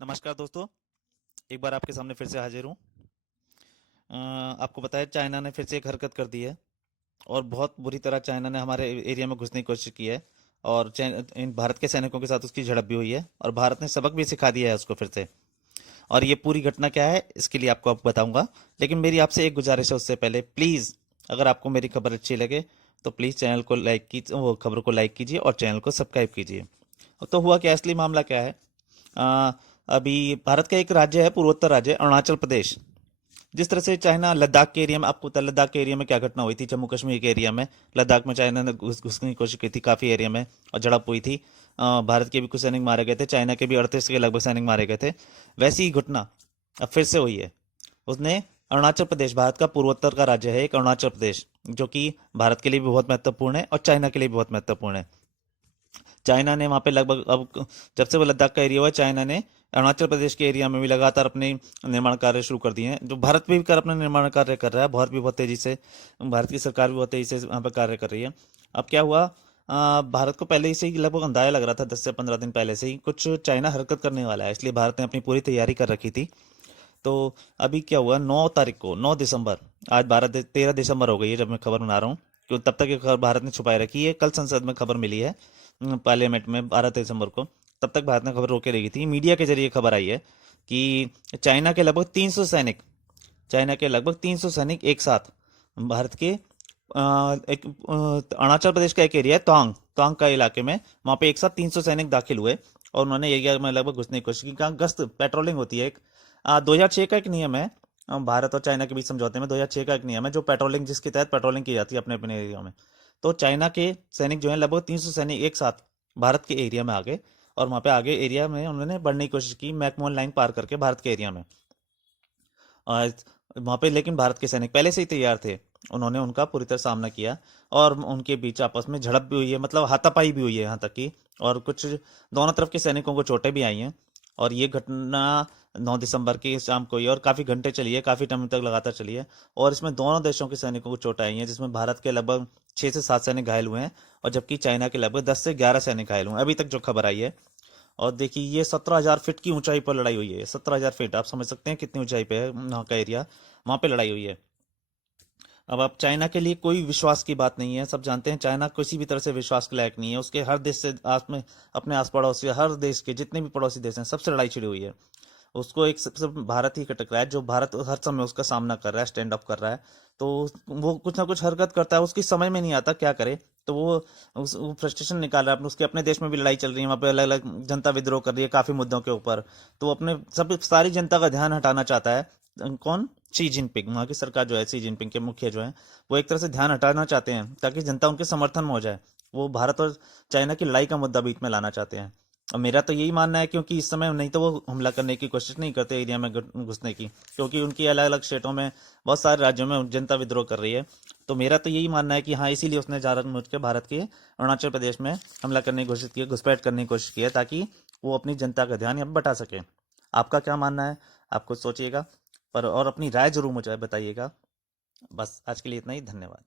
नमस्कार दोस्तों। एक बार आपके सामने फिर से हाजिर हूँ। आपको बताया चाइना ने फिर से एक हरकत कर दी है और बहुत बुरी तरह चाइना ने हमारे एरिया में घुसने की कोशिश की है। और इन भारत के सैनिकों के साथ उसकी झड़प भी हुई है और भारत ने सबक भी सिखा दिया है उसको फिर से। और ये पूरी घटना क्या है इसके लिए आपको बताऊंगा, लेकिन मेरी आपसे एक गुजारिश है उससे पहले, प्लीज़ अगर आपको मेरी खबर अच्छी लगे तो प्लीज़ चैनल को लाइक कीजिए, वो खबर को लाइक कीजिए और चैनल को सब्सक्राइब कीजिए। तो हुआ क्या, असली मामला क्या है। अ, अभी भारत का एक राज्य है, पूर्वोत्तर राज्य अरुणाचल प्रदेश। जिस तरह से चाइना लद्दाख के एरिया में, आपको पता है लद्दाख के एरिया में क्या घटना हुई थी, जम्मू कश्मीर के एरिया में लद्दाख में चाइना ने घुसने की कोशिश की थी काफ़ी एरिया में और झड़प हुई थी। भारत के भी कुछ सैनिक मारे गए थे, चाइना के भी 38 के लगभग सैनिक मारे गए थे। वैसी ही घटना अब फिर से हुई है। उसने अरुणाचल प्रदेश, भारत का पूर्वोत्तर का राज्य है एक अरुणाचल प्रदेश, जो कि भारत के लिए भी बहुत महत्वपूर्ण है और चाइना के लिए भी बहुत महत्वपूर्ण है। चाइना ने वहाँ पे लगभग, अब जब से वो लद्दाख का एरिया हुआ, चाइना ने अरुणाचल प्रदेश के एरिया में भी लगातार अपने निर्माण कार्य शुरू कर दिए हैं, जो भारत भी कर अपने निर्माण कार्य कर रहा है। भारत भी बहुत तेजी से, भारत की सरकार भी बहुत तेजी से वहाँ पर कार्य कर रही है। अब क्या हुआ, भारत को पहले से ही लगभग अंदाजा लग रहा था, 10 से 15 दिन पहले से ही कुछ चाइना हरकत करने वाला है, इसलिए भारत ने अपनी पूरी तैयारी कर रखी थी। तो अभी क्या हुआ, 9 तारीख को, 9 दिसंबर, आज 13 दिसंबर हो गई है जब मैं खबर बना रहा हूँ, क्यों तब तक ये खबर भारत ने छुपाए रखी है। कल संसद में खबर मिली है, पार्लियामेंट में 12 दिसंबर को। तब तक भारत ने खबर रोके रखी थी, मीडिया के जरिए खबर आई है कि चाइना के लगभग 300 सैनिक, चाइना के लगभग 300 सैनिक एक साथ भारत के अरुणाचल प्रदेश का एक एरिया है तवांग, तवांग का इलाके में, वहाँ पे एक साथ 300 सैनिक दाखिल हुए और उन्होंने एरिया में लगभग घुसने की कोशिश की। कहाँ गश्त पेट्रोलिंग होती है एक, 2006 का एक नियम है, भारत और चाइना के बीच समझौते में 2006 का एक नियम है जो पेट्रोलिंग, जिसके तहत पेट्रोलिंग की जाती है अपने अपने एरिया में। तो चाइना के सैनिक जो हैं, लगभग 300 सैनिक एक साथ भारत के एरिया में आ गए और वहाँ पे आगे एरिया में उन्होंने बढ़ने की कोशिश की, मैकमोहन लाइन पार करके भारत के एरिया में। और वहाँ पे लेकिन भारत के सैनिक पहले से ही तैयार थे, उन्होंने उनका पूरी तरह सामना किया और उनके बीच आपस में झड़प भी हुई है, मतलब हाथापाई भी हुई है यहाँ तक कि, और कुछ दोनों तरफ के सैनिकों को चोटें भी आई हैं। और ये घटना 9 दिसंबर की शाम को ही, और काफ़ी घंटे चली है, काफ़ी टाइम तक लगातार चली है। और इसमें दोनों देशों के सैनिकों को चोटें आई हैं, जिसमें भारत के लगभग 6 से 7 सैनिक घायल हुए हैं और जबकि चाइना के लगभग 10 से 11 सैनिक घायल हुए हैं, अभी तक जो खबर आई है। और देखिए, ये 17,000 फीट की ऊंचाई पर लड़ाई हुई है, 17,000 फीट, आप समझ सकते हैं कितनी ऊंचाई पे है वहाँ का एरिया, वहाँ पे लड़ाई हुई है। अब आप, चाइना के लिए कोई विश्वास की बात नहीं है, सब जानते हैं चाइना किसी भी तरह से विश्वास के लायक नहीं है। उसके हर देश से आस में, अपने आस पड़ोसी हर देश के जितने भी पड़ोसी देश हैं, सबसे लड़ाई छिड़ी हुई है। उसको एक सबसे भारत ही खटक रहा है, जो भारत हर समय उसका सामना कर रहा है, स्टैंड अप कर रहा है। तो वो कुछ ना कुछ हरकत करता है, उसकी समझ में नहीं आता क्या करे। तो वो फ्रस्ट्रेशन निकाल रहा है उसके अपने देश में भी लड़ाई चल रही है, वहाँ पे अलग अलग जनता विद्रोह कर रही है काफ़ी मुद्दों के ऊपर। तो वो अपने सब सारी जनता का ध्यान हटाना चाहता है। कौन, शी जिनपिंग, वहाँ की सरकार जो है, शी जिनपिंग के मुखिया जो है, वो एक तरह से ध्यान हटाना चाहते हैं ताकि जनता उनके समर्थन में हो जाए। वो भारत और चाइना की लड़ाई का मुद्दा बीच में लाना चाहते हैं। और मेरा तो यही मानना है, क्योंकि इस समय नहीं तो वो हमला करने की कोशिश नहीं करते एरिया में घुसने की, क्योंकि उनकी अलग अलग स्टेटों में, बहुत सारे राज्यों में जनता विद्रोह कर रही है। तो मेरा तो यही मानना है कि हाँ, इसीलिए उसने जानबूझ के भारत के अरुणाचल प्रदेश में हमला करने की कोशिश की है, घुसपैठ करने की कोशिश की है, ताकि वो अपनी जनता का ध्यान यहाँ बटा सके। आपका क्या मानना है, आप खुद सोचिएगा, पर और अपनी राय जरूर मुझे बताइएगा। बस आज के लिए इतना ही, धन्यवाद।